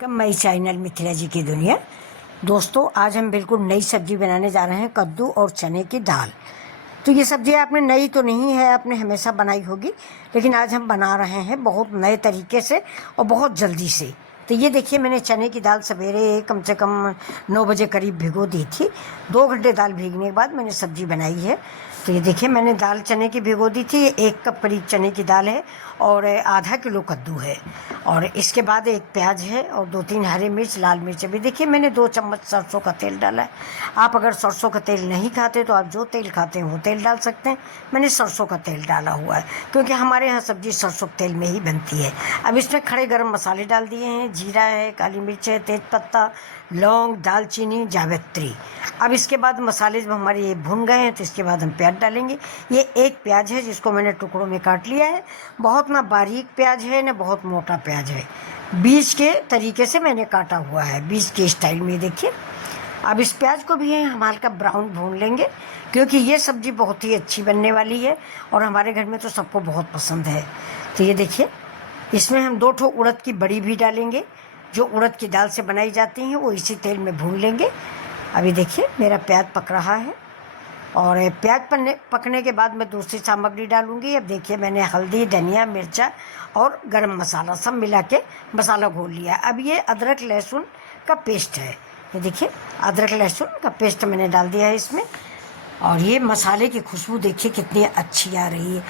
My channel Mithila जी की दुनिया। दोस्तों, आज हम बिल्कुल नई सब्जी बनाने जा रहे हैं, कद्दू और चने की दाल। तो ये सब्जी आपने नई तो नहीं है, आपने हमेशा बनाई होगी, लेकिन आज हम बना रहे हैं बहुत नए तरीके से और बहुत जल्दी से। तो ये देखिए, मैंने चने की दाल सवेरे कम से कम 9 बजे करीब भिगो दी थी। 2 घंटे दाल भीगने के बाद मैंने सब्जी बनाई है। तो ये देखिए, मैंने दाल चने की भिगो दी थी। 1 कप करीब चने की दाल है और आधा किलो कद्दू है, और इसके बाद 1 प्याज है और 2-3 हरी मिर्च, लाल मिर्च भी। देखिए, मैंने 2 चम्मच सरसों का तेल डाला है। आप अगर सरसों का तेल नहीं खाते तो आप जो तेल खाते हैं वो तेल डाल सकते हैं। मैंने सरसों का तेल डाला हुआ है क्योंकि हमारे यहाँ सब्जी सरसों के तेल में ही बनती है। अब इसमें खड़े गरम मसाले डाल दिए हैं, जीरा है, काली मिर्च है, तेज़पत्ता, लौंग, दालचीनी, जावित्री। अब इसके बाद मसाले जब हमारे ये भुन गए हैं तो इसके बाद हम प्याज डालेंगे। ये 1 प्याज है जिसको मैंने टुकड़ों में काट लिया है। बहुत ना बारीक प्याज है ना बहुत मोटा प्याज है, बीज के तरीके से मैंने काटा हुआ है, बीज के स्टाइल में। देखिए, अब इस प्याज को भी हम हल्का ब्राउन भून लेंगे क्योंकि ये सब्ज़ी बहुत ही अच्छी बनने वाली है और हमारे घर में तो सबको बहुत पसंद है। तो ये देखिए, इसमें हम 2 ठो उड़द की बड़ी भी डालेंगे, जो उड़द की दाल से बनाई जाती हैं, वो इसी तेल में भून लेंगे। अभी देखिए, मेरा प्याज पक रहा है और प्याज पकने के बाद मैं दूसरी सामग्री डालूंगी। अब देखिए, मैंने हल्दी, धनिया, मिर्चा और गरम मसाला सब मिला के मसाला घोल लिया। अब ये अदरक लहसुन का पेस्ट है। ये देखिए, अदरक लहसुन का पेस्ट मैंने डाल दिया है इसमें, और ये मसाले की खुशबू देखिए कितनी अच्छी आ रही है।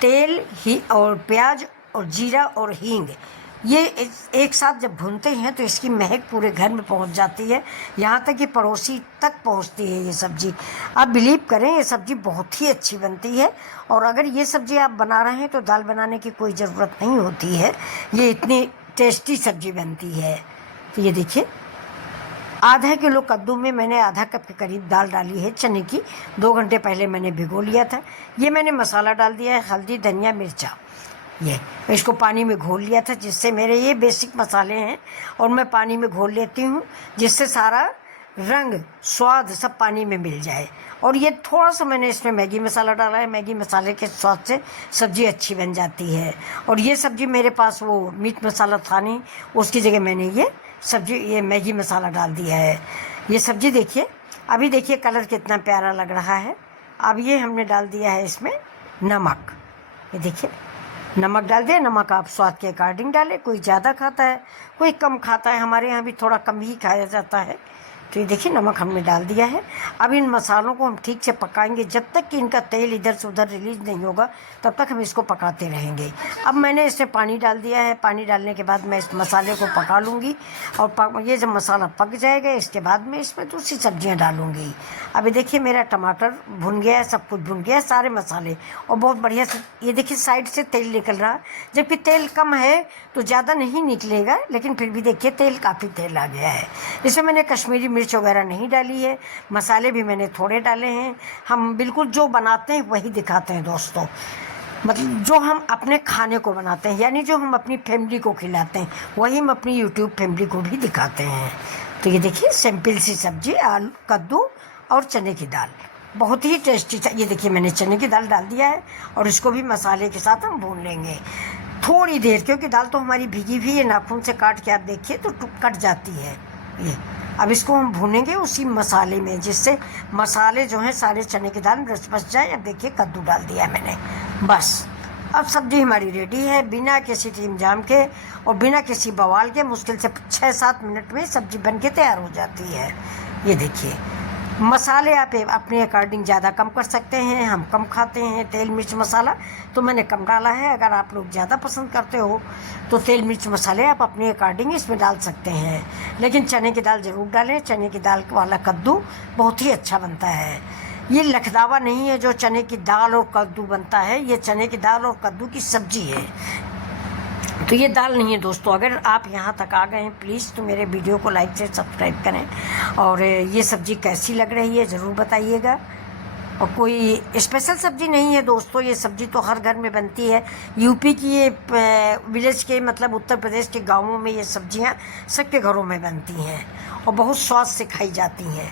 तेल ही और प्याज और जीरा और हींग ये एक साथ जब भूनते हैं तो इसकी महक पूरे घर में पहुंच जाती है, यहाँ तक कि पड़ोसी तक पहुंचती है ये सब्ज़ी। आप बिलीव करें, ये सब्ज़ी बहुत ही अच्छी बनती है। और अगर ये सब्ज़ी आप बना रहे हैं तो दाल बनाने की कोई ज़रूरत नहीं होती है, ये इतनी टेस्टी सब्ज़ी बनती है। तो ये देखिए, आधा किलो कद्दू में मैंने आधा कप के करीब दाल डाली है चने की। 2 घंटे पहले मैंने भिगो लिया था। ये मैंने मसाला डाल दिया है, हल्दी, धनिया, मिर्चा। ये इसको पानी में घोल लिया था, जिससे मेरे ये बेसिक मसाले हैं और मैं पानी में घोल लेती हूँ जिससे सारा रंग, स्वाद सब पानी में मिल जाए। और ये थोड़ा सा मैंने इसमें मैगी मसाला डाला है। मैगी मसाले के स्वाद से सब्ज़ी अच्छी बन जाती है। और ये सब्ज़ी मेरे पास वो मीट मसाला था नहीं, उसकी जगह मैंने ये मैगी मसाला डाल दिया है। ये सब्ज़ी देखिए, अभी देखिए कलर कितना प्यारा लग रहा है। अब ये हमने डाल दिया है इसमें नमक। ये देखिए, नमक डाल दिया। नमक आप स्वाद के अकॉर्डिंग डालें, कोई ज़्यादा खाता है कोई कम खाता है, हमारे यहाँ भी थोड़ा कम ही खाया जाता है। तो ये देखिए, नमक हमने डाल दिया है। अब इन मसालों को हम ठीक से पकाएंगे जब तक कि इनका तेल इधर से उधर रिलीज नहीं होगा, तब तक हम इसको पकाते रहेंगे। अब मैंने इसमें पानी डाल दिया है। पानी डालने के बाद मैं इस मसाले को पका लूँगी, और ये जब मसाला पक जाएगा इसके बाद मैं इसमें दूसरी सब्जियाँ डालूँगी। अभी देखिए, मेरा टमाटर भुन गया है, सब कुछ भुन गया है, सारे मसाले, और बहुत बढ़िया से ये देखिए साइड से तेल निकल रहा है। जबकि तेल कम है तो ज़्यादा नहीं निकलेगा, लेकिन फिर भी देखिए तेल काफ़ी तेल आ गया है। इसमें मैंने कश्मीरी मिर्च वगैरह नहीं डाली है, मसाले भी मैंने थोड़े डाले हैं। हम बिल्कुल जो बनाते हैं वही दिखाते हैं दोस्तों, मतलब जो हम अपने खाने को बनाते हैं, यानी जो हम अपनी फैमिली को खिलाते हैं, वही हम अपनी यूट्यूब फैमिली को भी दिखाते हैं। तो ये देखिए, सिंपल सी सब्जी, आलू, कद्दू और चने की दाल, बहुत ही टेस्टी। ये देखिए, मैंने चने की दाल डाल दिया है और इसको भी मसाले के साथ हम भून लेंगे थोड़ी देर, क्योंकि दाल तो हमारी भीगी भी है। नाखून से काट के आप देखिए तो कट जाती है ये। अब इसको हम भूनेंगे उसी मसाले में, जिससे मसाले जो हैं सारे चने की दाल में रस बस जाए। अब देखिए, कद्दू डाल दिया मैंने, बस। अब सब्ज़ी हमारी रेडी है, बिना किसी टीमझाम के और बिना किसी बवाल के मुश्किल से 6-7 मिनट में सब्ज़ी बन के तैयार हो जाती है। ये देखिए, मसाले आप अपने अकॉर्डिंग ज़्यादा कम कर सकते हैं। हम कम खाते हैं तेल मिर्च मसाला, तो मैंने कम डाला है। अगर आप लोग ज़्यादा पसंद करते हो तो तेल मिर्च मसाले आप अपने अकॉर्डिंग इसमें डाल सकते हैं, लेकिन चने की दाल ज़रूर डालें। चने की दाल वाला कद्दू बहुत ही अच्छा बनता है। ये लखदावा नहीं है जो चने की दाल और कद्दू बनता है, ये चने की दाल और कद्दू की सब्ज़ी है। तो ये दाल नहीं है दोस्तों। अगर आप यहाँ तक आ गए हैं, प्लीज़ तो मेरे वीडियो को लाइक से सब्सक्राइब करें, और ये सब्ज़ी कैसी लग रही है ज़रूर बताइएगा। और कोई स्पेशल सब्ज़ी नहीं है दोस्तों, ये सब्ज़ी तो हर घर में बनती है। यूपी की ये विलेज के, मतलब उत्तर प्रदेश के गाँवों में ये सब्ज़ियाँ सबके घरों में बनती हैं और बहुत स्वाद से खाई जाती हैं।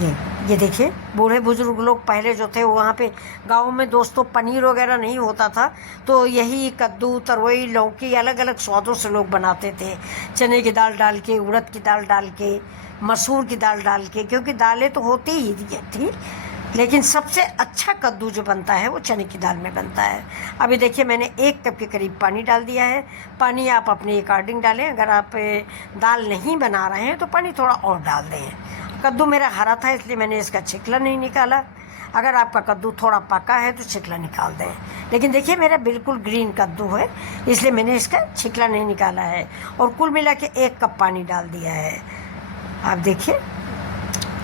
ये देखिए, बूढ़े बुजुर्ग लोग पहले जो थे वहाँ पे गाँव में दोस्तों पनीर वगैरह नहीं होता था, तो यही कद्दू, तरोई, लौकी अलग अलग स्वादों से लोग बनाते थे। चने की दाल डाल के, उड़द की दाल डाल के, मसूर की दाल डाल के, क्योंकि दालें तो होती ही थी, लेकिन सबसे अच्छा कद्दू जो बनता है वो चने की दाल में बनता है। अभी देखिए मैंने 1 कप के करीब पानी डाल दिया है। पानी आप अपने अकॉर्डिंग डालें, अगर आप दाल नहीं बना रहे हैं तो पानी थोड़ा और डाल दें। कद्दू मेरा हरा था इसलिए मैंने इसका छिकला नहीं निकाला। अगर आपका कद्दू थोड़ा पका है तो छिकला निकाल दें, लेकिन देखिए मेरा बिल्कुल ग्रीन कद्दू है इसलिए मैंने इसका छिकला नहीं निकाला है। और कुल मिला के 1 कप पानी डाल दिया है। आप देखिए,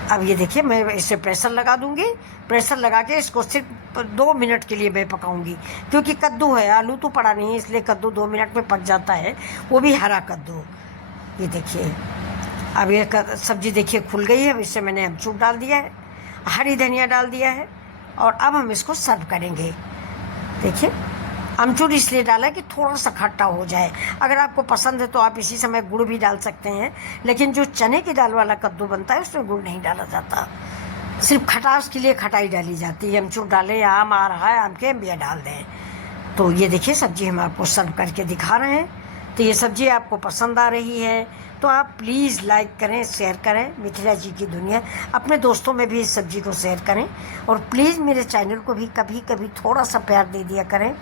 अब ये देखिए मैं इसे प्रेशर लगा दूंगी। प्रेशर लगा के इसको सिर्फ 2 मिनट के लिए मैं पकाऊंगी, क्योंकि कद्दू है, आलू तो पड़ा नहीं है, इसलिए कद्दू 2 मिनट में पक जाता है, वो भी हरा कद्दू। ये देखिए अब ये सब्जी देखिए खुल गई है। अब इससे मैंने अमचूर डाल दिया है, हरी धनिया डाल दिया है, और अब हम इसको सर्व करेंगे। देखिए अमचूर इसलिए डाला कि थोड़ा सा खट्टा हो जाए। अगर आपको पसंद है तो आप इसी समय गुड़ भी डाल सकते हैं, लेकिन जो चने की दाल वाला कद्दू बनता है उसमें गुड़ नहीं डाला जाता, सिर्फ खटास के लिए खटाई डाली जाती है। अमचूर डालें, आम आ रहा है, आम के अम्बिया डाल दें। तो ये देखिए सब्जी हम आपको सर्व करके दिखा रहे हैं। तो ये सब्जी आपको पसंद आ रही है तो आप प्लीज़ लाइक करें, शेयर करें। मिथिला जी की दुनिया, अपने दोस्तों में भी इस सब्जी को शेयर करें, और प्लीज़ मेरे चैनल को भी कभी कभी थोड़ा सा प्यार दे दिया करें।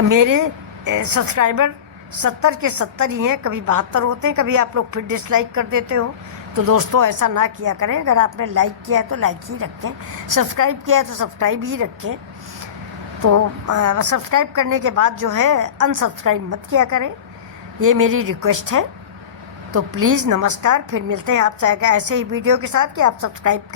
मेरे सब्सक्राइबर 70 के 70 ही हैं, कभी 72 होते हैं, कभी आप लोग फिर डिसलाइक कर देते हो। तो दोस्तों ऐसा ना किया करें। अगर आपने लाइक किया है तो लाइक ही रखें, सब्सक्राइब किया है तो सब्सक्राइब ही रखें। तो सब्सक्राइब करने के बाद जो है अनसब्सक्राइब मत किया करें, ये मेरी रिक्वेस्ट है। तो प्लीज़ नमस्कार, फिर मिलते हैं आपसे ऐसे ही वीडियो के साथ कि आप सब्सक्राइब करें।